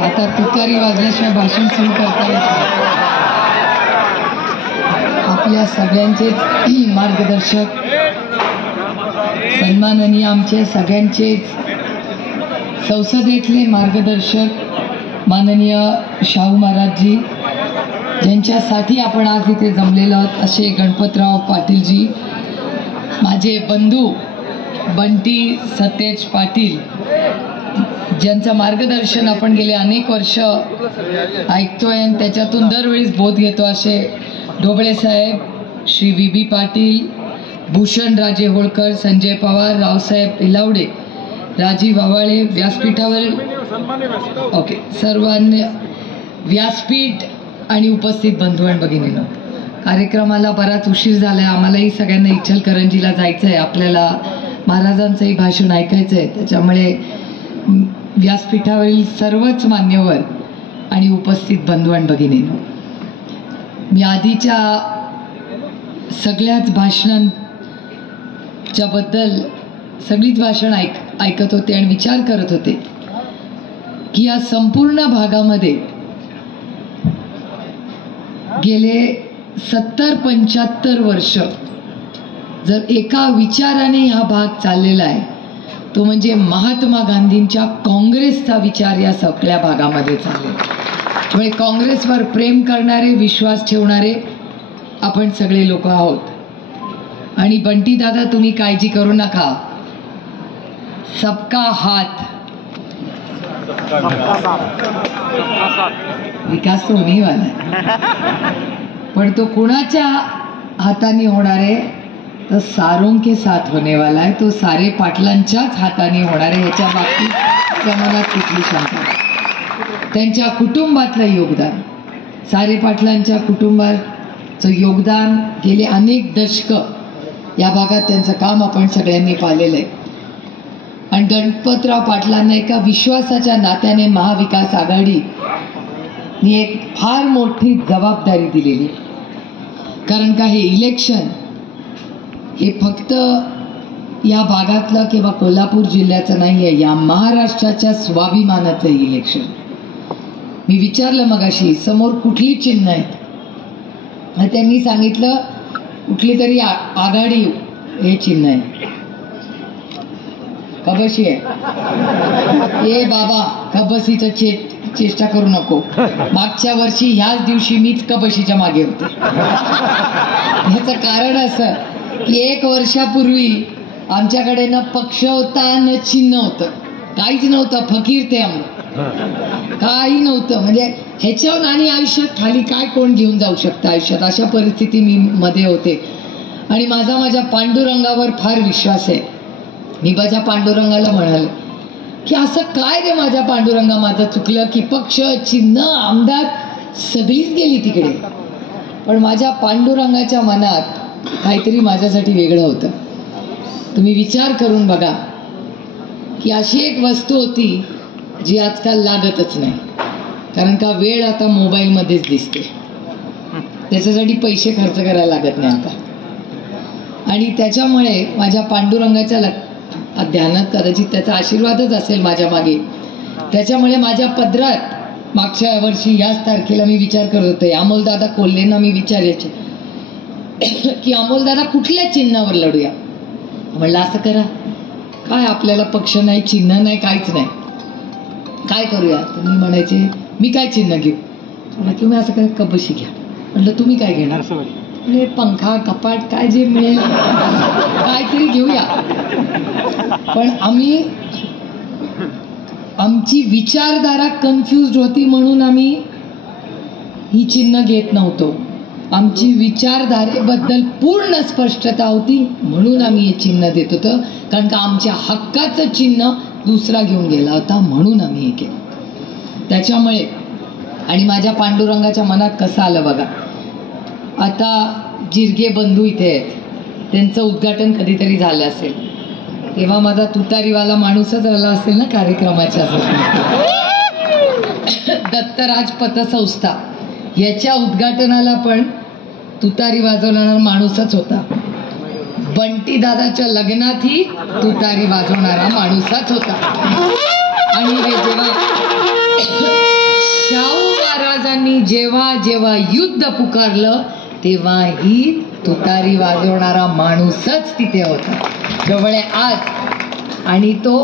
आता तुतारी वाजल्याशिवाय भाषण सुरू करता येत नाही. आपल्या सगळ्यांचेच मार्गदर्शक, सन्माननीय आमचे सगळ्यांचेच संसदेतले मार्गदर्शक माननीय शाहू महाराजजी, ज्यांच्यासाठी आपण आज इथे जमलेलो आहोत असे गणपतराव पाटीलजी, माझे बंधू बंटी सतेज पाटील, ज्यांचं मार्गदर्शन आपण गेले अनेक वर्ष ऐकतोय आणि त्याच्यातून दरवेळेस बोध घेतो असे ढोबळे साहेब, श्री व्ही पाटील, भूषण राजे होळकर, संजय पवार, रावसाहेब इलावडे, राजीव आवाळे, व्यासपीठावर सर्वांनी व्यासपीठ आणि उपस्थित बंधू आणि भगिनींनो, कार्यक्रमाला बराच उशीर झाला. आम्हालाही सगळ्यांना इचलकरंजीला जायचं आहे, आपल्याला महाराजांचंही भाषण ऐकायचं आहे. त्याच्यामुळे व्यासपीठावरील सर्वच मान्यवर आणि उपस्थित बंधू आणि भगिनींनो, मी आधीच्या सगळ्याच भाषणांच्या बद्दल सगळीच भाषण ऐकत होते आणि विचार करत होते की या संपूर्ण भागामध्ये गेले 70-75 वर्ष जर एका विचाराने हा भाग चाललेला आहे तो म्हणजे महात्मा गांधींच्या काँग्रेसचा विचार या सगळ्या भागामध्ये चाललेला. त्यामुळे काँग्रेसवर प्रेम करणारे, विश्वास ठेवणारे आपण सगळे लोक आहोत. आणि बंटी दादा, तुम्ही काळजी करू नका, सबका हात विकास तो होणे वाला है, पण तो कुणाच्या हाताने होणार आहे तर सारों के साथ होने वाला है. तो सारे पाटलांच्याच हाताने होणार आहे, ह्याच्या बाबतीत मनात कुठली शंका नाही. त्यांच्या कुटुंबातलं योगदान, सारे पाटलांच्या कुटुंबाचं योगदान गेले अनेक दशकं या भागात त्यांचं काम आपण सगळ्यांनी पाहिलेलं आहे. आणि गणपतराव पाटलांना एका विश्वासाच्या नात्याने महाविकास आघाडी ही एक फार मोठी जबाबदारी दिलेली. कारण का हे इलेक्शन हे फक्त या भागातलं किंवा कोल्हापूर जिल्ह्याचं नाही आहे, या महाराष्ट्राच्या स्वाभिमानाचं इलेक्शन. मी विचारलं मगाशी समोर कुठली चिन्ह आहेत, त्यांनी सांगितलं कुठली तरी आघाडी हे चिन्ह आहे. कबशी आहे. ए बाबा, कबशीचं चेष्टा करू नको. मागच्या वर्षी ह्याच दिवशी मीच कबशीच्या मागे होते. ह्याचं कारण असं की 1 वर्षापूर्वी आमच्याकडे न पक्ष होता न चिन्ह होतं, काहीच नव्हतं. फकीर ते आम्ही, काही नव्हतं. म्हणजे ह्याच्यावर आणि आयुष्यात खाली काय कोण घेऊन जाऊ शकतं आयुष्यात, अशा परिस्थिती मी मध्ये होते. आणि माझ्या पांडुरंगावर फार विश्वास आहे. मी माझ्या पांडुरंगाला म्हणाले की असं काय रे माझ्या पांडुरंगा, माझं चुकलं की पक्ष, चिन्ह, आमदार सगळीच गेली तिकडे, पण माझ्या पांडुरंगाच्या मनात काहीतरी माझ्यासाठी वेगळं होतं. तुम्ही विचार करून बघा की अशी एक वस्तू होती जी आजकाल लागतच नाही. कारण का वेळ आता मोबाईलमध्येच दिसते, त्याच्यासाठी पैसे खर्च करायला लागत नाही आता. आणि त्याच्यामुळे माझ्या पांडुरंगाच्या ध्यानात कदाचित त्याचा आशीर्वादच असेल माझ्या मागे. त्याच्यामुळे माझ्या पदरात मागच्या वर्षी याच तारखेला मी विचार करत होते, अमोलदादा कोल्हेंना मी विचारायचे की अमोलदादा कुठल्या चिन्हावर लढूया. म्हणलं असं करा, काय आपल्याला पक्ष नाही, चिन्ह नाही, काहीच नाही, काय करूया. तुम्ही म्हणायचे मी काय चिन्ह घेऊ. तुम्ही असं करा, कबशी घ्या. म्हटलं तुम्ही काय घेणार. म्हणजे पंखा, कपाट, काय जे मिळेल काहीतरी घेऊया. पण आमची विचारधारा कन्फ्युज होती म्हणून आम्ही ही चिन्ह घेत नव्हतो. आमची विचारधारेबद्दल पूर्ण स्पष्टता होती म्हणून आम्ही हे चिन्ह देत होतो. कारण का आमच्या हक्काचं चिन्ह दुसरा घेऊन गेला होता म्हणून आम्ही हे केलं. त्याच्यामुळे आणि माझ्या पांडुरंगाच्या मनात कसं आलं बघा. आता जिरगे बंधू इथे आहेत, त्यांचं उद्घाटन कधीतरी झालं असेल, तेव्हा माझा तुतारीवाला माणूसच राहिला असेल ना कार्यक्रमाच्या. दत्तराज पतसंस्था याच्या उद्घाटनाला पण तुतारी वाजवणारा माणूसच होता. बंटी दादाच्या लग्नातही तुतारी वाजवणारा माणूसच होता. आणि हे जेव्हा जेव्हा जेव्हा युद्ध पुकारलं तेव्हाही तुतारी वाजवणारा माणूसच तिथे होता, जवळ आज. आणि तो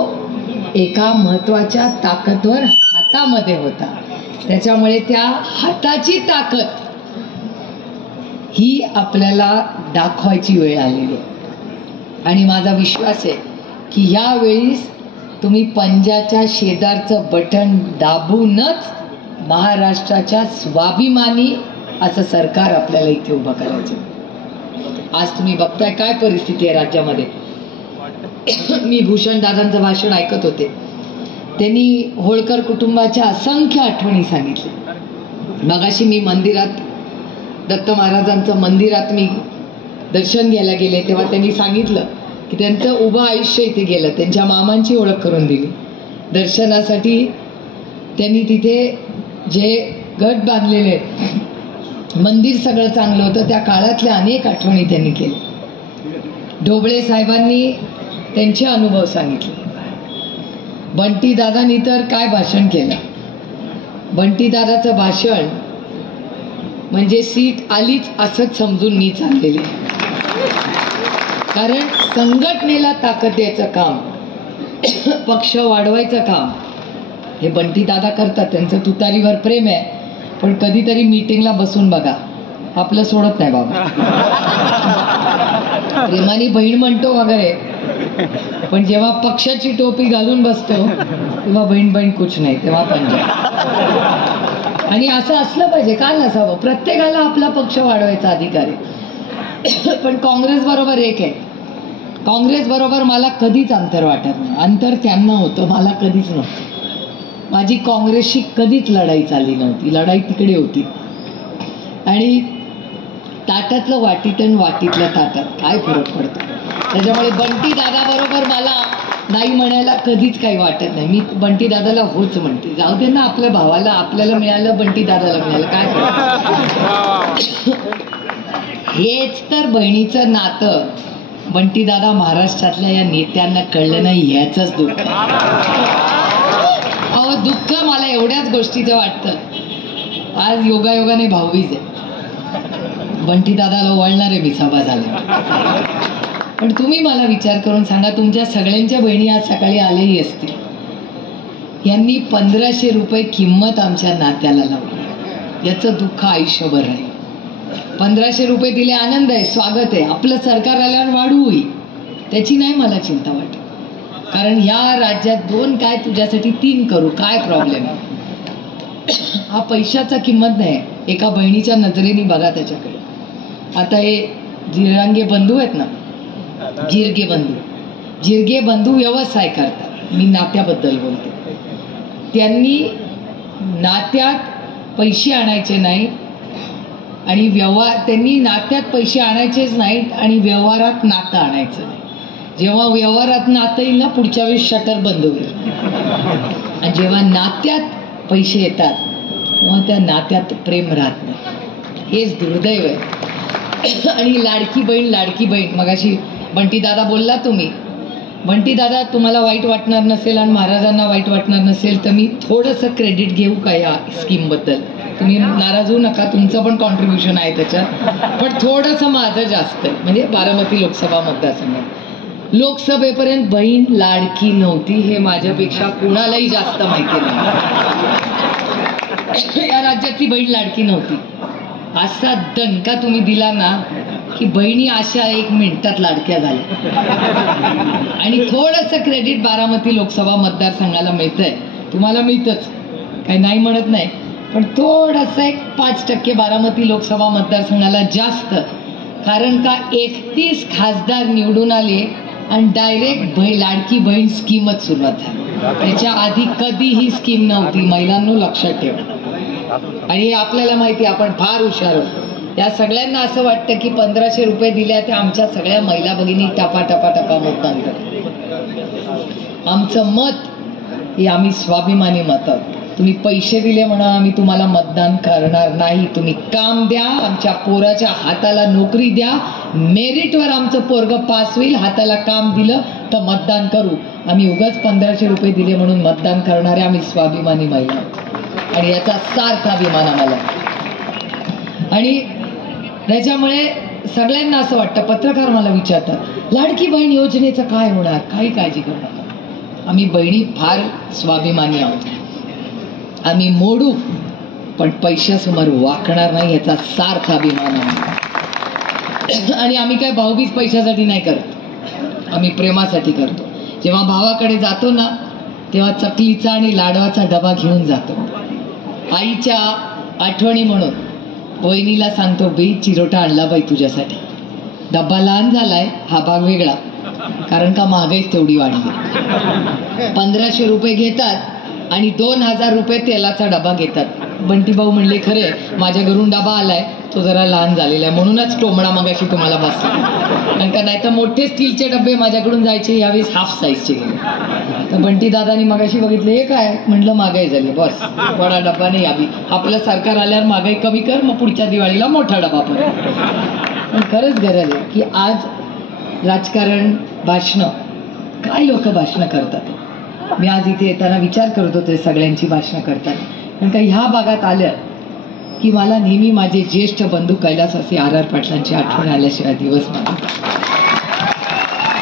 एका महत्वाच्या ताकदवर हातामध्ये होता. त्याच्यामुळे त्या हाताची ताकद ही आपल्याला दाखवायची वेळ आलेली आहे. आणि माझा विश्वास आहे की ह्या वेळीस तुम्ही पंजाच्या शेजारचं बटन दाबूनच महाराष्ट्राच्या स्वाभिमानी असं सरकार आपल्याला इथे उभं करायचं. आज तुम्ही बघताय काय परिस्थिती आहे राज्यामध्ये. मी भूषण दादांचं भाषण ऐकत होते. त्यांनी होळकर कुटुंबाच्या असंख्य आठवणी सांगितल्या. मगाशी मी मंदिरात, दत्त महाराजांचं मंदिरात मी दर्शन घ्यायला गेले तेव्हा त्यांनी सांगितलं की त्यांचं उभं आयुष्य इथे गेलं. त्यांच्या मामांची ओळख करून दिली. दर्शनासाठी त्यांनी तिथे जे गट बांधलेले, मंदिर सगळं चांगलं होतं, त्या काळातल्या अनेक आठवणी त्यांनी केल्या. ढोबळे साहेबांनी त्यांचे अनुभव सांगितले. बंटी दादांनी तर काय भाषण केलं. बंटी दादाचं भाषण म्हणजे सीट आलीच असंच समजून मी चाललेली. कारण संघटनेला ताकद द्यायचं काम, पक्ष वाढवायचं काम हे बंटी दादा करतात. त्यांचं तुतारीवर प्रेम आहे. पण कधीतरी मीटिंगला बसून बघा, आपलं सोडत नाही बाबा. प्रेमानी बहीण म्हणतो वगैरे, पण जेव्हा पक्षाची टोपी घालून बसतो तेव्हा बहीण बहीण कुछ नाही, तेव्हा पंजाब. आणि असं असलं पाहिजे, का नसावं. प्रत्येकाला आपला पक्ष वाढवायचा अधिकार आहे. पण काँग्रेस बरोबर एक आहे, काँग्रेस बरोबर मला कधीच अंतर वाटत नाही. अंतर त्यांना होतं, मला कधीच नव्हतं. माझी काँग्रेसशी कधीच लढाई चालली नव्हती. लढाई तिकडे होती. आणि ताटातलं वाटीत आणि वाटीतलं ताटात काय फरक पडतो. त्याच्यामुळे बंटी दादा बरोबर मला नाही म्हणायला कधीच काही वाटत नाही. मी बंटी दादाला होच म्हणते. जाऊ दे ना, आपल्या भावाला आपल्याला मिळालं, बंटी दादाला मिळालं, काय हेच तर बहिणीचं नातं बंटी दादा महाराष्ट्रातल्या या नेत्यांना कळलं नाही, ह्याचंच दुःख. अहो, दुःख मला एवढ्याच गोष्टीचं वाटतं. आज योगायोगाने भाऊबीज आहे. बंटी दादाला वळणारे मी सभा झाले. पण तुम्ही मला विचार करून सांगा, तुमच्या सगळ्यांच्या बहिणी आज सकाळी आलेही असतील. यांनी 1500 रुपये किंमत आमच्या नात्याला लावली. याचं दुःख आयुष्यभर राहील. 1500 रुपये दिले, आनंद आहे, स्वागत आहे. आपलं सरकार आल्यावर वाढू होईल, त्याची नाही मला चिंता वाटत. कारण ह्या राज्यात 2 काय तुझ्यासाठी 3 करू, काय प्रॉब्लेम. हा पैशाचा किंमत नाही. एका बहिणीच्या नजरेने बघा त्याच्याकडे. आता हे जिरंगे बंधू आहेत ना, जिरगे बंधू व्यवसाय करतात. मी नात्याबद्दल बोलते. त्यांनी नात्यात पैसे आणायचे नाही आणि त्यांनी नात्यात पैसे आणायचेच नाहीत आणि व्यवहारात नातं आणायचं नाही. जेव्हा व्यवहारात नातं येईल ना, पुढच्या वेळेस शटर बंद होईल. आणि जेव्हा नात्यात पैसे येतात तेव्हा त्या नात्यात प्रेम राहत नाही. हेच दुर्दैव आहे. आणि लाडकी बहीण मगाशी बंटी दादा बोलला तुम्ही. बंटी दादा, तुम्हाला वाईट वाटणार नसेल आणि महाराजांना वाईट वाटणार नसेल तर मी थोडंसं क्रेडिट घेऊ का या स्कीमबद्दल. तुम्ही नाराज होऊ नका, तुमचं पण कॉन्ट्रीब्युशन आहे त्याच्यात. पण थोडंसं माझं जास्त आहे. म्हणजे बारामती लोकसभा मतदारसंघात लोकसभेपर्यंत बहीण लाडकी नव्हती, हे माझ्यापेक्षा कुणालाही जास्त माहिती नाही. या राज्यातली बहीण लाडकी नव्हती. असा दणका तुम्ही दिला ना की बहिणी अशा 1 मिनिटात लाडक्या झाल्या. आणि थोडंसं क्रेडिट बारामती लोकसभा मतदारसंघाला मिळतंय. तुम्हाला मिळतंच, काही नाही म्हणत नाही, पण थोडंसं 5% बारामती लोकसभा मतदारसंघाला जास्त. कारण का 31 खासदार निवडून आले आणि डायरेक्ट लाडकी बहीण स्कीमच सुरुवात झाली. त्याच्या आधी कधीही स्कीम नव्हती. महिलांनो लक्षात ठेवा. आणि आपल्याला माहिती, आपण फार हुशार आहोत. या सगळ्यांना असं वाटतं की 1500 रुपये दिल्या त्या आमच्या सगळ्या महिला भगिनी टपा मतदान करतात. आमचं मत हे आम्ही स्वाभिमानी मत आहोत. तुम्ही पैसे दिले म्हणून आम्ही तुम्हाला मतदान करणार नाही. तुम्ही काम द्या, आमच्या पोराच्या हाताला नोकरी द्या, मेरिटवर आमचं पोरग पास होईल, हाताला काम दिलं तर मतदान करू. आम्ही उगाच 1500 रुपये दिले म्हणून मतदान करणारे आम्ही स्वाभिमानी महिला आणि याचा सार्थ अभिमान आम्हाला. आणि त्याच्यामुळे सगळ्यांना असं वाटतं, पत्रकार मला विचारतात लाडकी बहीण योजनेचं काय होणार, काही काळजी करू नका. आम्ही बहिणी फार स्वाभिमानी आहोत. आम्ही मोडू पण पैशासमोर वाकणार नाही याचा सार्थ अभिमान आहे. आणि आम्ही काय भाऊबीज पैशासाठी नाही करत, आम्ही प्रेमासाठी करतो. जेव्हा भावाकडे जातो ना तेव्हा चकलीचा आणि लाडवाचा डबा घेऊन जातो. आईच्या आठवणी म्हणून वहिनीला सांगतो, बी चिरोटा आणला बाई तुझ्यासाठी. डब्बा लहान झालाय, हा भाग वेगळा, कारण का महागाईच तेवढी वाढली. 1500 रुपये घेतात आणि 2000 रुपये तेलाचा डबा घेतात. बंटी भाऊ म्हणले, खरे माझ्या घरून डबा आलाय तो जरा लहान झालेला आहे म्हणूनच टोमडा मगाशी तुम्हाला बसला, कारण का नाही तर मोठे स्टीलचे डबे माझ्याकडून जायचे, यावेळेस हाफ साईजचे गेले. तर बंटी दादानी मगाशी बघितलं, हे काय म्हटलं, महागाई झाली बस, बडा डबा नाही यावी. आपलं सरकार आल्यावर महागाई कमी कर, मग पुढच्या दिवाळीला मोठा डबा परत. पण खरंच गरज आहे की आज राजकारण, भाषणं, काय लोक भाषणं करतात. मी आज इथे येताना विचार करत होते सगळ्यांची भाषणं करतात, कारण का ह्या भागात आलं की मला नेहमी माझे ज्येष्ठ बंधू कैलासवासी R.R. पाटलांची आठवण आल्याशिवाय दिवस मला.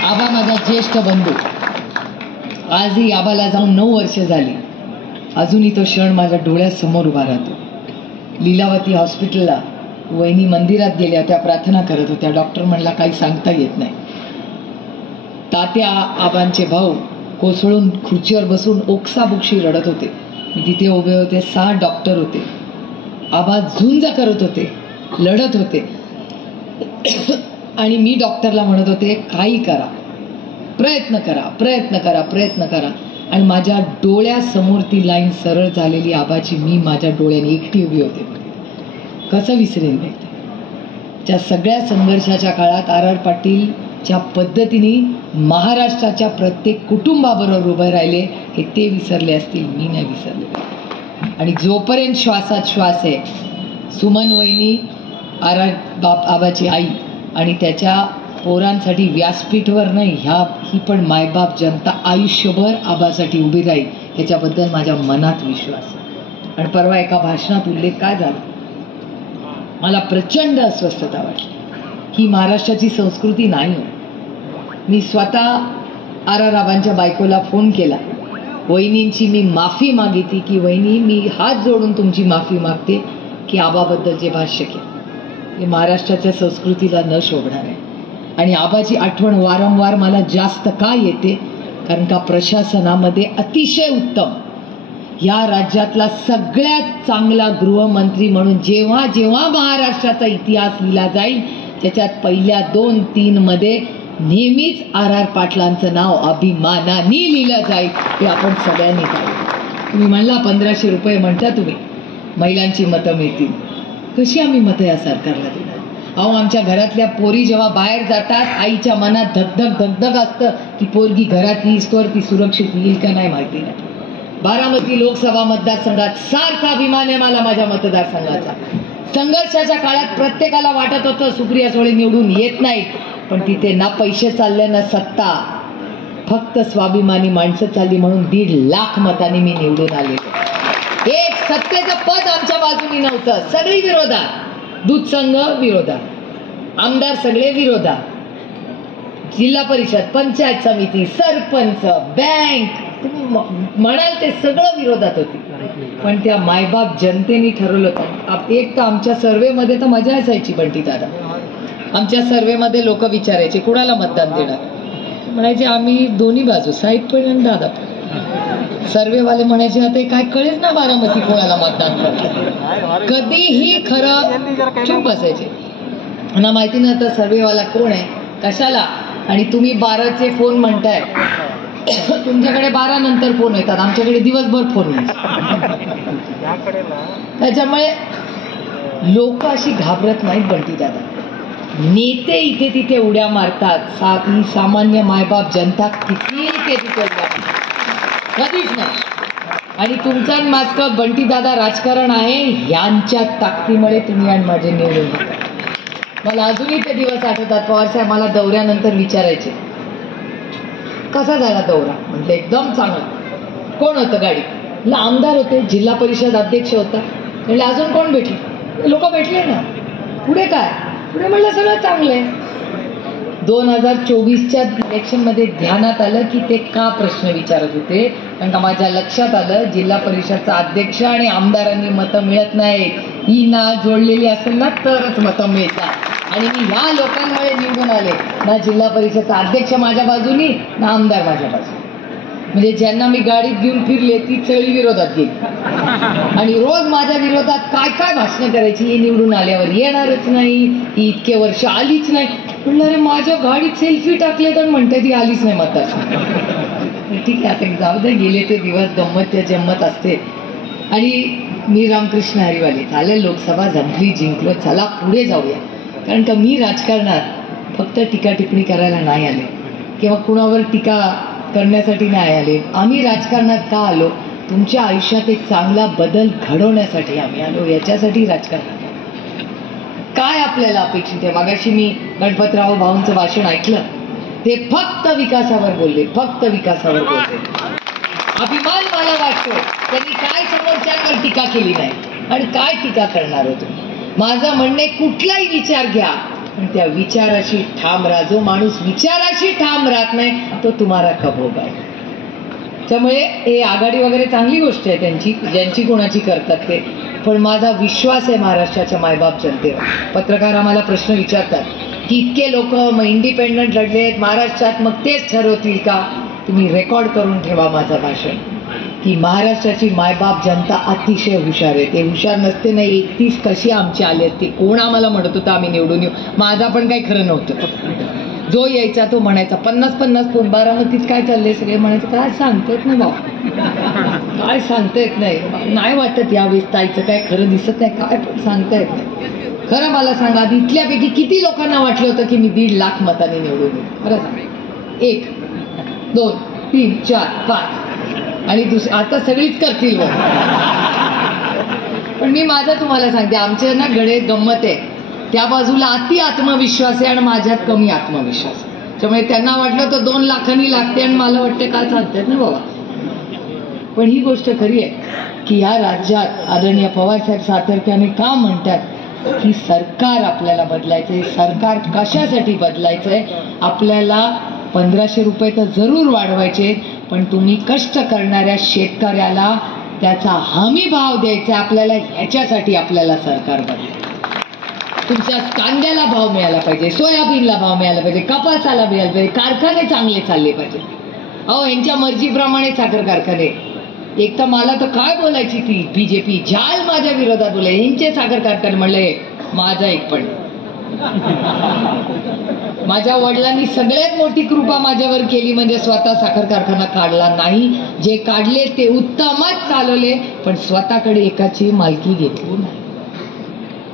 आबा माझा ज्येष्ठ बंधू, आजही आबाला जाऊन 9 वर्ष झाली, अजूनही तो क्षण माझ्या डोळ्यासमोर उभा राहतो. लीलावती हॉस्पिटलला वहिनी मंदिरात गेल्या, त्या प्रार्थना करत होत्या. डॉक्टर म्हणला काही सांगता येत नाही. तात्या आबांचे भाऊ कोसळून खुर्चीवर बसून ओक्साबोक्शी रडत होते. मी तिथे उभे होते. 6 डॉक्टर होते. आबा झुंज करत होते, लढत होते. आणि मी डॉक्टरला म्हणत होते, काही करा, प्रयत्न करा, प्रयत्न करा, प्रयत्न करा. आणि माझ्या डोळ्यासमोर ती लाईन सरळ झालेली आबाची, मी माझ्या डोळ्याने एकटी उभी होते. कसं विसरेन मी. त्या सगळ्या संघर्षाच्या काळात R.R. पाटील ज्या पद्धतीने महाराष्ट्राच्या प्रत्येक कुटुंबाबरोबर उभे राहिले हे ते विसरले असतील, मी नाही विसरले. आणि जोपर्यंत श्वासात श्वास आहे, सुमन वहिनी R.R. आबाची आई आणि त्याच्या पोरांसाठी व्यासपीठवर नाही, ही पण मायबाप जनता आयुष्यभर आबासाठी उभी राहील ह्याच्याबद्दल माझ्या मनात विश्वास. आणि परवा एका भाषणात उल्लेख काय झाला, मला प्रचंड अस्वस्थता वाटली. ही महाराष्ट्राची संस्कृती नाही. मी स्वतः R.R. आबांच्या बायकोला फोन केला, वहिनींची मी माफी मागितली की वहिनी मी हात जोडून तुमची माफी मागते की आबाबद्दल जे भाष्य केलं हे महाराष्ट्राच्या संस्कृतीला न शोभणार आहे. आणि आबाची आठवण वारंवार मला जास्त का येते, कारण का प्रशासनामध्ये अतिशय उत्तम, या राज्यातला सगळ्यात चांगला गृहमंत्री म्हणून जेव्हा जेव्हा महाराष्ट्राचा इतिहास लिहिला जाईल त्याच्यात पहिल्या 2-3 मध्ये नेहमीच R.R. पाटलांचं नाव अभिमानाने लिहिलं जाईल. हे आपण सगळ्यांनी पाहिजे. तुम्ही म्हणला 1500 रुपये म्हणता तुम्ही, महिलांची मतं मिळतील. कशी आम्ही मतं या सरकारला देणार. अहो आमच्या घरातल्या पोरी जेव्हा बाहेर जातात आईच्या मनात धगधग धगधग असतं की पोरगी घरात येईस्तोवर ती सुरक्षित येईल का नाही माहिती नाही. बारामती लोकसभा मतदारसंघात सारखा अभिमान आहे मला माझ्या मतदारसंघाचा. संघर्षाच्या काळात प्रत्येकाला वाटत होतं सुप्रिया सुळे निवडून येत नाहीत, पण तिथे ना पैसे चालले ना सत्ता, फक्त स्वाभिमानी माणसं चालली म्हणून 1.5 लाख मतांनी मी निवडून आले. एक सत्तेचं पद आमच्या बाजूनी नव्हतं, सगळी विरोधात. दूध संघ विरोधात, आमदार सगळे विरोधात, जिल्हा परिषद, पंचायत समिती, सरपंच, बँक, तुम्ही म्हणाल ते सगळं विरोधात होती. पण त्या मायबाप जनतेने ठरवलं होतं. एक तर आमच्या सर्वेमध्ये तर मजा असायची बंटी दादा. आमच्या सर्वेमध्ये लोक विचारायचे कुणाला मतदान देणार, म्हणायचे आम्ही दोन्ही बाजू, साईड पण आणि दादा पण. सर्वेवाले म्हणायचे आता काय कळेच ना बारामती कोणाला मतदान करतात. कधीही खरं चूप बसायचे ना, माहिती नव्हतं सर्वेवाला कोण आहे कशाला. आणि तुम्ही 12चे फोन म्हणताय, तुमच्याकडे 12 नंतर फोन येतात, आमच्याकडे दिवसभर फोन येतात. त्याच्यामुळे लोक अशी घाबरत नाहीत बंटी दादा. नेते इथे तिथे उड्या मारतात, सामान्य मायबाप जनता किती इथे तिथे उड्या कधीच नाही. आणि तुमचा माझं बंटी दादा राजकारण आहे यांच्या ताकदीमुळे तुम्ही आणि माझे निवडून येतात. मला अजूनही ते दिवस आठवतात. पवारसाहेब मला दौऱ्यानंतर विचारायचे कसा झाला दौरा, म्हटलं एकदम चांगला. कोण होतं गाडी, आमदार होते, जिल्हा परिषद अध्यक्ष होता. म्हणजे अजून कोण भेटले, लोक भेटले ना. पुढे काय? पुढे म्हणलं सगळं चांगलं आहे. 2024च्या इलेक्शनमध्ये ध्यानात आलं की ते का प्रश्न विचारत होते, कारण का माझ्या लक्षात आलं जिल्हा परिषदचा अध्यक्ष आणि आमदारांनी मतं मिळत नाही, ही ना जोडलेली असेल ना तरच मतं मिळतात. आणि मी ह्या लोकांमुळे निवडून आले. ना जिल्हा परिषदचा अध्यक्ष माझ्या बाजूनी ना आमदार माझ्या बाजूनी. म्हणजे ज्यांना मी गाडीत घेऊन फिरले ती सगळी विरोधात गेली आणि रोज माझ्या विरोधात काय काय भाषणं करायची. हे निवडून आल्यावर येणारच नाही, ही इतके वर्ष आलीच नाही. म्हणलं अरे माझ्या गाडीत सेल्फी टाकले तर म्हणते ती आलीच नाही मतात. ठीक आहे आता जाऊ दे, गेले ते दिवस, गंमत जम्मत असते. आणि मी रामकृष्ण हरिवाले, झालं लोकसभा जमली, जिंकलो, चला पुढे जाऊया. कारण का मी राजकारणात फक्त टीका टिप्पणी करायला नाही आले किंवा कुणावर टीका करण्यासाठी नाही आले. आम्ही राजकारणात का आलो? तुमच्या आयुष्यात एक चांगला बदल घडवण्यासाठी आम्ही आलो. याच्यासाठी राजकारणात काय आपल्याला अपेक्षित आहे? मागाशी मी गणपतराव भाऊंचं भाषण ऐकलं, ते फक्त विकासावर बोलले, फक्त विकासावर बोलले. अभिमान मला वाटतो त्यांनी काय समोरच्यावर टीका केली नाही. आणि काय टीका करणार होतो? माझं म्हणणे कुठलाही विचार घ्या पण त्या विचाराशी ठाम राहा. जो माणूस विचाराशी ठाम राहत नाही तो तुम्हाला कब होगा. त्यामुळे हे आघाडी वगैरे चांगली गोष्ट आहे त्यांची, ज्यांची कोणाची करतात ते, पण माझा विश्वास आहे महाराष्ट्राच्या मायबाप जनतेवर. पत्रकार आम्हाला प्रश्न विचारतात की इतके लोक मग इंडिपेंडंट लढले आहेत महाराष्ट्रात, मग तेच ठरवतील का? तुम्ही रेकॉर्ड करून ठेवा माझं भाषण की महाराष्ट्राची मायबाप जनता अतिशय हुशार आहे. ते हुशार नसते नाही 31 कशी आमची आले असते. कोण आम्हाला म्हणत होतं आम्ही निवडून येऊ? माझा पण काही खरं नव्हतं. जो यायचा तो म्हणायचा 50-50 फोन, बारामतीत काय चाललंय? सगळे म्हणायचं काय सांगता येत नाही बाबा, काय सांगता येत नाही. नाही वाटत यावेळेस ताईचं काय खरं दिसत नाही, काय पण सांगता येत नाही. खरं मला सांगा, इथल्यापैकी किती लोकांना वाटलं होतं की मी 1.5 लाख मतांनी निवडून येईल? खरं सांग. 1 2 3 4 5 आणि आता सगळीच करतील. पण मी माझं तुम्हाला सांगते, आमच्या ना गडे गंमत आहे. त्या बाजूला अति आत्मविश्वास आहे आणि माझ्यात कमी आत्मविश्वास. त्यामुळे त्यांना वाटलं तर 2 लाखांनी लागते आणि मला वाटतं काय सांगतात ना बाबा. पण ही गोष्ट खरी आहे की या राज्यात आदरणीय पवारसाहेब सातत्याने का म्हणतात की सरकार आपल्याला बदलायचंय. सरकार कशासाठी बदलायचंय? आपल्याला 1500 रुपये तर जरूर वाढवायचे, पण तुम्ही कष्ट करणाऱ्या शेतकऱ्याला त्याचा हमी भाव द्यायचा आपल्याला. ह्याच्यासाठी आपल्याला सरकार बदलायचं. तुमच्या कांद्याला भाव मिळाला पाहिजे, सोयाबीनला भाव मिळाला पाहिजे, कपासाला मिळाला पाहिजे, कारखाने चांगले चालले पाहिजे. अहो यांच्या मर्जीप्रमाणे साखर कारखाने. एक तर मला तर काय बोलायची ती बीजेपी जाल माझ्या विरोधात बोलाय. यांचे साखर कारखाने म्हणले माझा एक पण. माझ्या वडिलांनी सगळ्यात मोठी कृपा माझ्यावर केली म्हणजे स्वतः साखर कारखाना काढला नाही. जे काढले ते उत्तमच चालवले, पण स्वतःकडे एकाची मालकी घेतली नाही.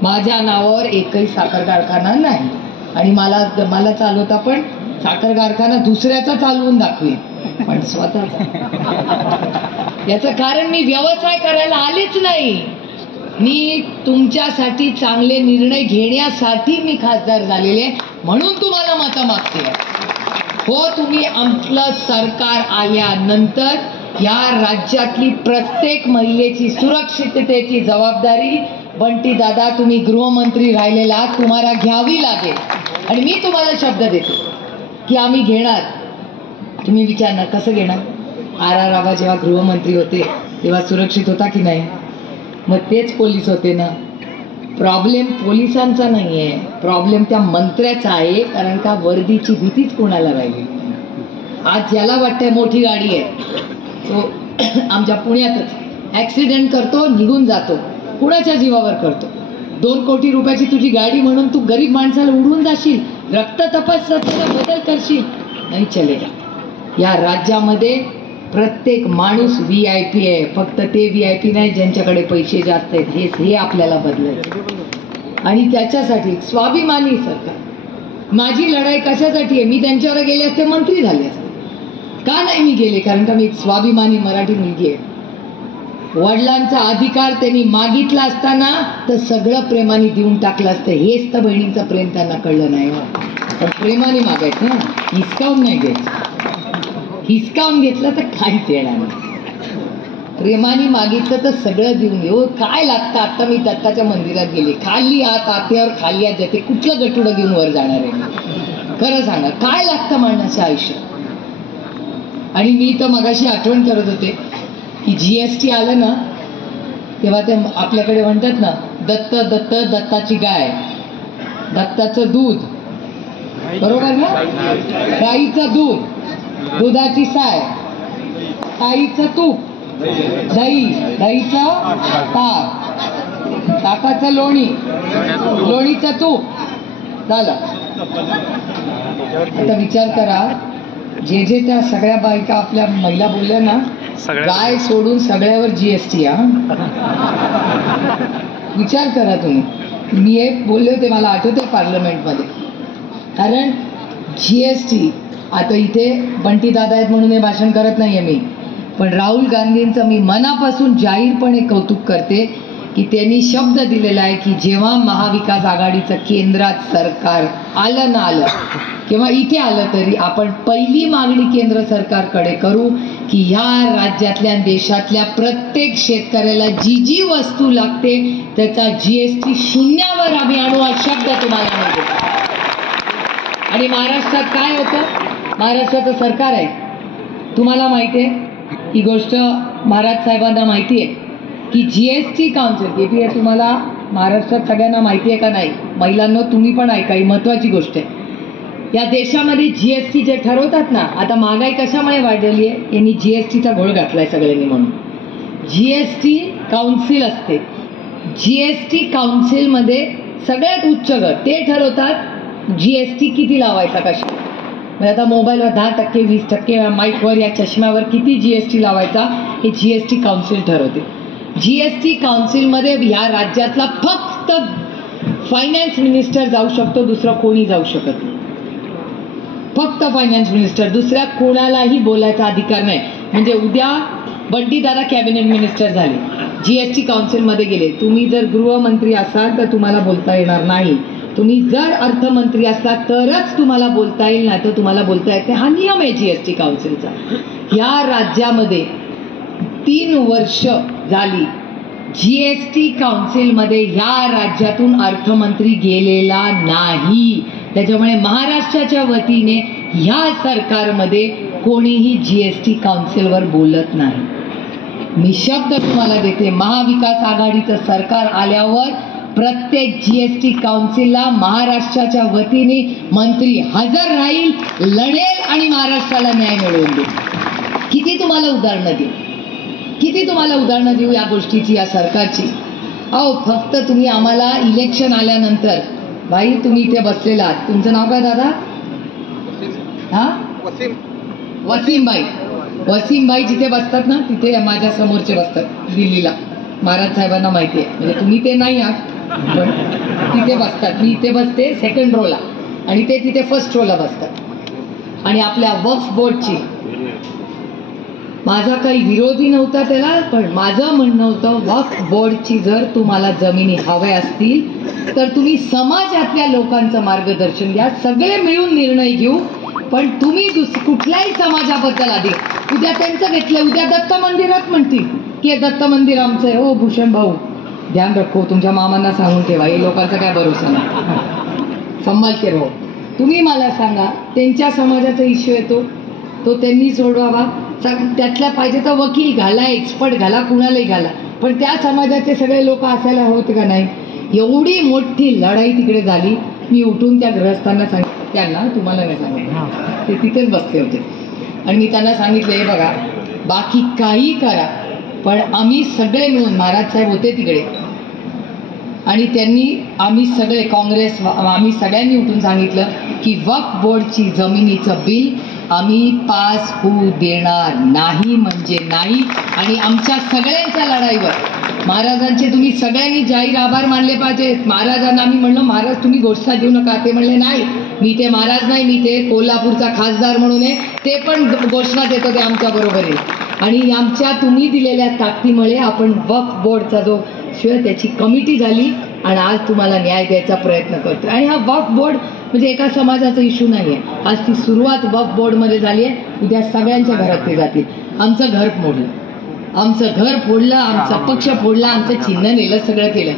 माझ्या नावावर एकही साखर कारखाना नाही. आणि मला चालवता पण साखर कारखाना दुसऱ्याचा चालवून दाखवेल, पण स्वतःचा. याचं कारण मी व्यवसाय करायला आलेच नाही. मी तुमच्यासाठी चांगले निर्णय घेण्यासाठी मी खासदार झालेले, म्हणून तुम्हाला मतं मागते. हो, तुम्ही आपलं सरकार आल्यानंतर या राज्यातली प्रत्येक महिलेची सुरक्षिततेची जबाबदारी बंटी दादा तुम्ही गृहमंत्री राहिलेला तुम्हाला घ्यावी लागेल. आणि मी तुम्हाला शब्द देतो की आम्ही घेणार. तुम्ही विचारणार कसं घेणार? आर आबा जेव्हा गृहमंत्री होते तेव्हा सुरक्षित होता की नाही? मग तेच पोलीस होते ना. प्रॉब्लेम पोलिसांचा नाही आहे, प्रॉब्लेम त्या मंत्र्याचा आहे. कारण का वर्दीची भीतीच कोणाला राहिली. आज ज्याला वाटतंय मोठी गाडी आहे तो आमच्या पुण्यातच ऍक्सिडेंट करतो, निघून जातो. कुणाच्या जीवावर करतो? 2 कोटी रुपयाची तुझी गाडी म्हणून तू गरीब माणसाला उडवून जाशील, रक्त तपासण्याचा बदल करशील? नाही चलेगा. या राज्यामध्ये प्रत्येक माणूस VIP आहे. फक्त ते VIP नाही ज्यांच्याकडे पैसे जास्त आहेत. हे आपल्याला बदलायचं. आणि त्याच्यासाठी स्वाभिमानी सरकार. माझी लढाई कशासाठी आहे? मी त्यांच्यावर गेले असते मंत्री झाले असते. का नाही मी गेले? कारण का मी एक स्वाभिमानी मराठी मुलगी आहे. वडिलांचा अधिकार त्यांनी मागितला असताना तर सगळं प्रेमाने देऊन टाकलं असतं. हेच तर बहिणींचं प्रेम त्यांना कळलं नाही. पण प्रेमाने मागायचं ना, हिसकावून नाही घ्यायचं. हिसकावून घेतलं तर काहीच येणार नाही. प्रेमाने मागितलं तर सगळं देऊन देऊ. काय लागतं? आता मी दत्ताच्या मंदिरात गेले, खाली हात आत्यावर खाली हात जाते, कुठलं गटुडं घेऊन वर जाणार आहे? खरं सांगा, काय लागतं माणसाच्या आयुष्यात? आणि मी तर मगाशी आठवण करत होते की GST आलं ना तेव्हा ते आपल्याकडे म्हणतात ना, दत्त दत्त दत्ताची गाय, दत्ताचं दूध, बरोबर ना? गाईचं दूध, दुधाची साय, साईचं तूप, दही, दहीचं ताक, ताकाचं लोणी, लोणीचं तूप झालं. आता विचार करा, जे जे त्या सगळ्या बायका आपल्या महिला बोलल्या ना, गाय सोडून सगळ्यावर GST. विचार करा तुम्ही. मी एक बोलले होते, मला आठवते पार्लमेंटमध्ये, कारण GST आता इथे बंटी दादा आहेत म्हणून हे भाषण करत नाहीये मी, पण राहुल गांधींचं मी मनापासून जाहीरपणे कौतुक करते की त्यांनी शब्द दिलेला आहे की जेव्हा महाविकास आघाडीचं केंद्रात सरकार आलं ना आलं किंवा इथे आलं तरी आपण पहिली मागणी केंद्र सरकारकडे करू की ह्या राज्यातल्या देशातल्या प्रत्येक शेतकऱ्याला जी जी वस्तू लागते त्याचा GST शून्यावर आम्ही आणू, हा शब्द तुम्हाला मी देतो. आणि महाराष्ट्रात काय होतं? महाराष्ट्राचं सरकार आहे, तुम्हाला माहिती आहे ही गोष्ट, महाराज साहेबांना माहिती आहे की GST काउन्सिल, KPI तुम्हाला महाराष्ट्रात सगळ्यांना माहिती आहे का नाही? महिलांना तुम्ही पण ऐका, ही महत्वाची गोष्ट आहे. या देशामध्ये GST जे ठरवतात ना, आता महागाई कशामुळे वाढलेली आहे? यांनी GSTचा घोळ घातलाय सगळ्यांनी म्हणून. GST काउन्सिल असते, GST काउन्सिलमध्ये सगळ्यात उच्च गट ते ठरवतात GST किती लावायचा कशा. म्हणजे आता मोबाईलवर 10%, 20%, माईकवर या चष्म्यावर किती GST लावायचा हे GST काउन्सिल ठरवते. GST काउन्सिलमध्ये ह्या राज्यातला फक्त फायनान्स मिनिस्टर जाऊ शकतो, दुसरं कोणी जाऊ शकत नाही. फक्त फायनान्स मिनिस्टर, दुसऱ्या कोणालाही बोलायचा अधिकार नाही. म्हणजे उद्या बंटी दादा कॅबिनेट मिनिस्टर झाले, GST काउन्सिलमध्ये गेले, तुम्ही जर गृहमंत्री असाल तर तुम्हाला बोलता येणार नाही. तुम्ही जर अर्थमंत्री असला तरच तुम्हाला बोलता येईल, नाही तर तुम्हाला बोलता येत नाही. हा नियम आहे GST काउन्सिलचा. या राज्यामध्ये 3 वर्ष झाली GST काउन्सिलमध्ये ह्या राज्यातून अर्थमंत्री गेलेला नाही. त्याच्यामुळे महाराष्ट्राच्या वतीने ह्या सरकारमध्ये कोणीही GST काउन्सिलवर बोलत नाही. मी शब्द तुम्हाला देते, महाविकास आघाडीचं सरकार आल्यावर प्रत्येक GST काउन्सिलला महाराष्ट्राच्या वतीने मंत्री हजर राहील, लढेल आणि महाराष्ट्राला न्याय मिळवून देईल. किती तुम्हाला उदाहरणं देऊ, किती तुम्हाला उदाहरणं देऊ या गोष्टीची, या सरकारची. अहो फक्त तुम्ही आम्हाला इलेक्शन आल्यानंतर, भाई तुम्ही इथे बसलेला आहात, तुमचं नाव काय दादा? हा, वसीमबाई. वसीमबाई जिथे बसतात ना तिथे माझ्या समोरचे बसतात दिल्लीला, महाराज साहेबांना माहिती आहे. म्हणजे तुम्ही ते नाही आहात पण तिथे बसतात. मी इथे बसते सेकंड रोला आणि ते तिथे फर्स्ट रोला बसतात. आणि आपल्या वक्फ बोर्डची, माझा काही विरोधी नव्हता त्याला, पण माझं म्हणणं होतं वक्फ बोर्डची जर तुम्हाला जमिनी हव्या असतील तर तुम्ही समाजातल्या लोकांचं मार्गदर्शन घ्या, सगळे मिळून निर्णय घेऊ. पण तुम्ही कुठल्याही समाजाबद्दल आधी, उद्या त्यांचं घेतलं, उद्या दत्त मंदिरात म्हणतील की दत्त मंदिर आमचं आहे. हो भूषण भाऊ, ध्यान रखो, तुमच्या मामांना सांगून ठेवा, हे लोकांचा काय भरोसा नाही, संभाल के रहो. तुम्ही मला सांगा, त्यांच्या समाजाचा इश्यू येतो तो त्यांनी सोडवावा, त्यातल्या पाहिजे तर वकील घाला, एक्सपर्ट घाला, कुणालाही घाला, पण त्या समाजाचे सगळे लोक असायला होते का नाही? एवढी मोठी लढाई तिकडे झाली. मी उठून त्या गृहस्थांना सांगितलं, त्यांना तुम्हाला नाही सांगितलं, ते तिथेच बसले होते, आणि मी त्यांना सांगितलं हे बघा बाकी काही करा पण आम्ही सगळे मिळून, महाराज साहेब होते तिकडे आणि त्यांनी, आम्ही सगळे काँग्रेस, आम्ही सगळ्यांनी उठून सांगितलं की वक्फ बोर्डची जमिनीचं बिल आम्ही पास होऊ देणार नाही म्हणजे नाही. आणि आमच्या सगळ्यांच्या लढाईवर महाराजांचे तुम्ही सगळ्यांनी जाहीर आभार मानले पाहिजेत. महाराजांना आम्ही म्हणलो महाराज तुम्ही घोषणा देऊ नका, ते म्हणले नाही मी ते महाराज नाही, मी ते कोल्हापूरचा खासदार म्हणून आहे, ते पण घोषणा देतो ते आमच्या बरोबर आहे. आणि आमच्या तुम्ही दिलेल्या ताकदीमुळे आपण वक्फ बोर्डचा जो शिवाय त्याची कमिटी झाली आणि आज तुम्हाला न्याय द्यायचा प्रयत्न करतो. आणि हा वक्फ बोर्ड म्हणजे एका समाजाचा इश्यू नाही आहे. आज ती सुरुवात वक्फ बोर्डमध्ये झाली आहे, उद्या सगळ्यांच्या घरात ते जातील. आमचं घर मोडलं, आमचं घर फोडलं, आमचा पक्ष फोडला, आमचं चिन्ह नेलं, सगळं केलं.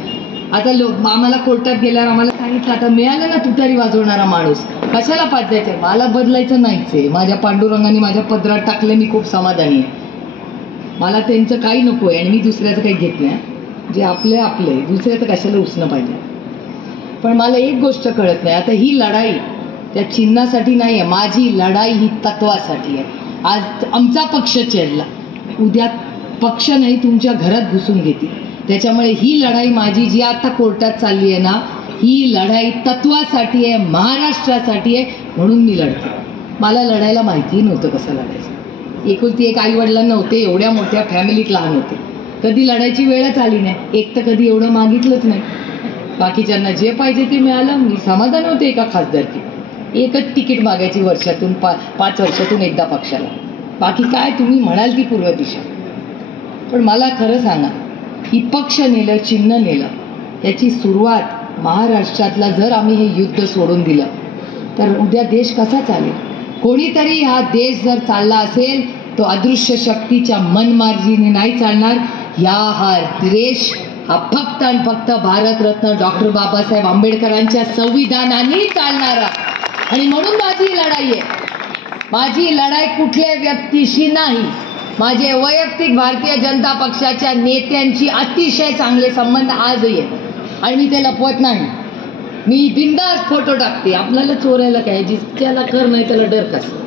आता आम्हाला कोर्टात गेल्यावर आम्हाला सांगितलं आता मिळालं ना तुतारी वाजवणारा माणूस, कशाला पाजायचंय? मला बदलायचं नाहीच आहे. माझ्या पांडुरंगाने माझ्या पदरात टाकलं, मी खूप समाधानी आहे. मला त्यांचं काही नको आहे आणि मी दुसऱ्याचं काही घेत नाही. जे आपले आपले, दुसऱ्याचं कशाला उसणं पाहिजे. पण मला एक गोष्ट कळत नाही, आता ही लढाई त्या चिन्हासाठी नाही आहे, माझी लढाई ही तत्वासाठी आहे. आज आमचा पक्ष चेरला, उद्या पक्ष नाही तुमच्या घरात घुसून घेतील. त्याच्यामुळे ही लढाई माझी जी आता कोर्टात चालली आहे ना, ही लढाई तत्वासाठी आहे, महाराष्ट्रासाठी आहे, म्हणून मी लढते. मला लढायला माहितीही नव्हतं कसं लढायचं. एकुलती एक आई वडिलांना नव्हते, एवढ्या मोठ्या फॅमिलीत लहान होते, कधी लढायची वेळच आली नाही. एक तर कधी एवढं मागितलंच नाही. बाकीच्यांना जे पाहिजे ते मिळालं, मी समाधान होते. एका खासदारकी एकच तिकीट मागायची वर्षातून, 5 वर्षातून एकदा पक्षाला. बाकी काय तुम्ही म्हणाल ती पूर्व दिशा. पण मला खरं सांगा, की पक्ष नेलं, चिन्ह नेलं, याची सुरुवात महाराष्ट्रातला जर आम्ही हे युद्ध सोडून दिलं तर उद्या देश कसा चालेल? कोणीतरी हा देश जर चालला असेल तो अदृश्य शक्तीच्या मनमार्जीने नाही चालणार. हा देश हा फक्त आणि फक्त भारतरत्न डॉक्टर बाबासाहेब आंबेडकरांच्या संविधानाने चालणारा. आणि म्हणून माझी लढाई आहे. माझी लढाई कुठल्या व्यक्तीशी नाही. माझे वैयक्तिक भारतीय जनता पक्षाच्या नेत्यांची अतिशय चांगले संबंध आजही आहेत आणि मी ते लपवत नाही. मी बिनधास्त फोटो टाकते. आपल्याला चोरायला काय, जिसक्याला कर नाही त्याला डर कसं.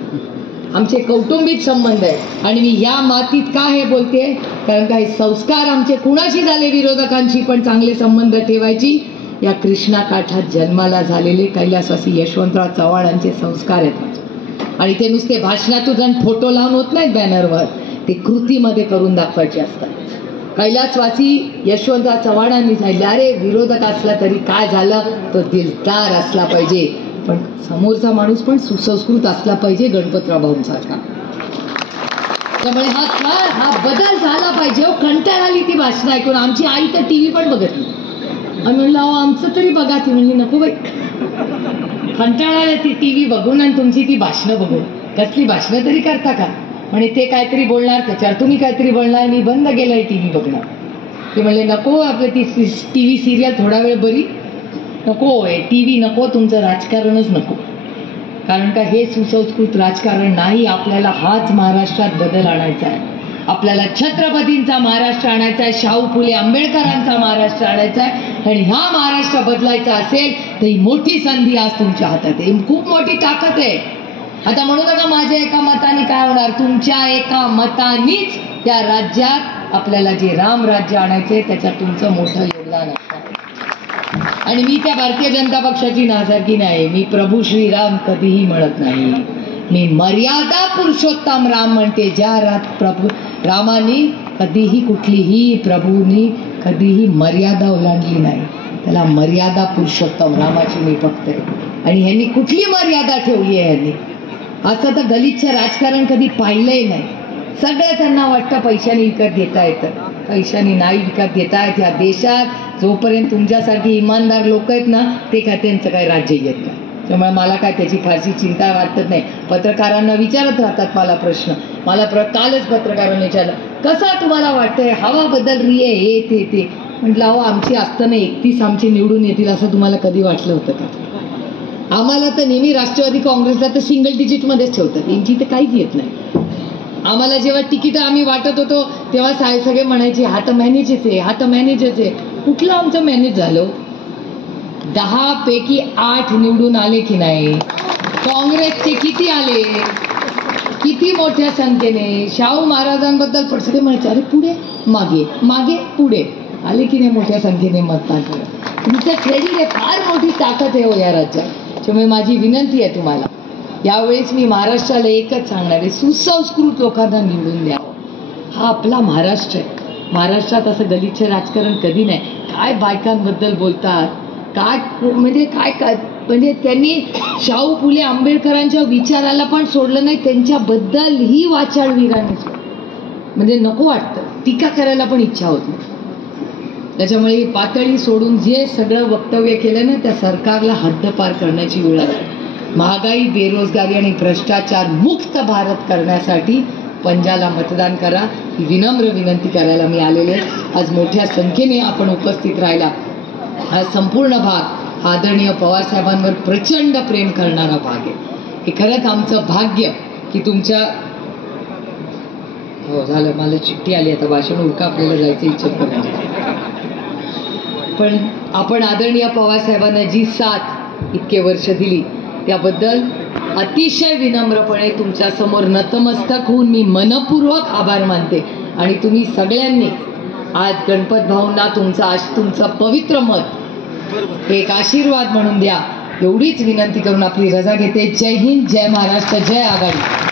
आमचे कौटुंबिक संबंध आहेत आणि मी या मातीत का हे बोलते, कारण काही संस्कार आमचे कुणाशी झाले, विरोधकांशी पण चांगले संबंध ठेवायची या कृष्णा काठात जन्माला झालेले कैलासवासी यशवंतराव चव्हाणांचे संस्कार आहेत. आणि ते नुसते भाषणातून आणि फोटो लावून होत नाहीत बॅनरवर, ते कृतीमध्ये करून दाखवायचे असतात. कैलासवासी यशवंतराव चव्हाणांनी सांगितले, अरे विरोधक असला तरी काय झालं, तो दिलदार असला पाहिजे, पण समोरचा माणूस पण सुसंस्कृत असला पाहिजे, गणपतराव भाऊंसारखा. त्यामुळे हा बदल झाला पाहिजे. कंटाळा आली ती भाषणं ऐकून. आमची आई तर टीव्ही पण बघत नाही. आणि म्हणलं अहो आमचं तरी बघा. ती म्हणली नको बाई, कंटाळा ती टीव्ही बघून आणि तुमची ती भाषणं बघून. कसली भाषणं तरी करता का? म्हणे ते काहीतरी बोलणार त्याच्यावर तुम्ही काहीतरी बोलणार, मी बंद केलंय टीव्ही बघणार. ते म्हणले नको, आपलं ती टीव्ही सिरियल थोडा वेळ बरी, नको आहे टीव्ही, नको तुमचं राजकारणच नको. कारण का हे सुसंस्कृत राजकारण नाही. आपल्याला हाच महाराष्ट्रात बदल आणायचा आहे. आपल्याला छत्रपतींचा महाराष्ट्र आणायचा आहे, शाहू फुले आंबेडकरांचा महाराष्ट्र आणायचा आहे. आणि हा महाराष्ट्र बदलायचा असेल तर ही मोठी संधी आज तुमच्या हातात आहे, खूप मोठी ताकद आहे. आता म्हणू नका माझ्या एका मताने काय होणार. तुमच्या एका मतानीच त्या राज्यात आपल्याला जे राम राज्य आणायचे त्याच्यात तुमचं मोठं योगदान असतं. आणि मी त्या भारतीय जनता पक्षाची नासारखी नाही. मी प्रभू श्रीराम कधीही म्हणत नाही. मी मर्यादा पुरुषोत्तम राम म्हणते. ज्या प्रभू रामानी कधीही कुठलीही प्रभूंनी कधीही मर्यादा ओलांडली नाही, त्याला मर्यादा पुरुषोत्तम रामाची मी बघते. आणि ह्यांनी कुठली मर्यादा ठेवली आहे ह्यांनी? असं तर गलिच्छ राजकारण कधी पाहिलंही नाही. सगळं त्यांना वाटतं पैशाने विकत घेता येतं. पैशाने नाही विकत घेता येत या देशात. जोपर्यंत तुमच्यासारखी इमानदार लोक आहेत ना, ते काय त्यांचं काय राज्य येत नाही. त्यामुळे मला काय त्याची फारशी चिंता वाटत नाही. पत्रकारांना विचारत राहतात मला प्रश्न. मला कालच पत्रकारांनी विचारलं, कसा तुम्हाला वाटतंय हवा बदलली आहे, हे ते. म्हटलं अहो आमची असताना 31 आमचे निवडून येतील असं तुम्हाला कधी वाटलं होतं का? आम्हाला तर नेहमी राष्ट्रवादी काँग्रेसला तर सिंगल डिजिटमध्येच ठेवतात, यांची तर काहीच येत नाही. आम्हाला जेव्हा तिकीट आम्ही वाटत होतो तेव्हा सगळे म्हणायचे हा तर मॅनेजच आहे, हा तर मॅनेजच आहे. कुठलं आमचं मॅनेज झालं? 10 पैकी 8 निवडून आले की नाही? काँग्रेसचे किती आले? किती मोठ्या संख्येने? शाहू महाराजांबद्दल पण सगळे म्हणायचे अरे पुढे मागे मागे पुढे आले की नाही मोठ्या संख्येने मतदान केलं. तुमचं क्रेडिट आहे, फार मोठी ताकद आहे हो या राज्यात. त्यामुळे माझी विनंती आहे तुम्हाला, यावेळेस मी महाराष्ट्राला एकच सांगणार आहे, सुसंस्कृत लोकांना निवडून द्यावं. हा आपला महाराष्ट्र आहे. महाराष्ट्रात असं गलिच्छ राजकारण कधी नाही. काय बायकांबद्दल बोलतात, काय म्हणजे त्यांनी शाहू फुले आंबेडकरांच्या विचाराला पण सोडलं नाही, त्यांच्याबद्दल ही वाचाळ वीराने म्हणजे नको वाटतं, टीका करायला पण इच्छा होत नाही. त्याच्यामुळे पातळी सोडून जे सगळं वक्तव्य केलं ना, त्या सरकारला हद्दपार करण्याची वेळ आली. महागाई, बेरोजगारी आणि भ्रष्टाचार मुक्त भारत करण्यासाठी पंजाला मतदान करा ही विनम्र विनंती करायला मी आलेले. आज मोठ्या संख्येने आपण उपस्थित राहिला. हा संपूर्ण भाग आदरणीय पवार साहेबांवर प्रचंड प्रेम करणारा भाग आहे. हे खरंच आमचं भाग्य की तुमच्या हो झालं मला चिठ्ठी आली आता भाषण उरका आपल्याला जायचं इच्छा पण आपण आदरणीय पवार साहेबांना जी साथ इतके वर्ष दिली त्याबद्दल अतिशय विनम्रपणे तुमच्या समोर नतमस्तक होऊन मी मनपूर्वक आभार मानते. आणि तुम्ही सगळ्यांनी आज गणपत भाऊंना तुमचं पवित्र मत एक आशीर्वाद म्हणून द्या एवढीच विनंती करून आपली रजा घेते. जय हिंद, जय महाराष्ट्र, जय आघाडी.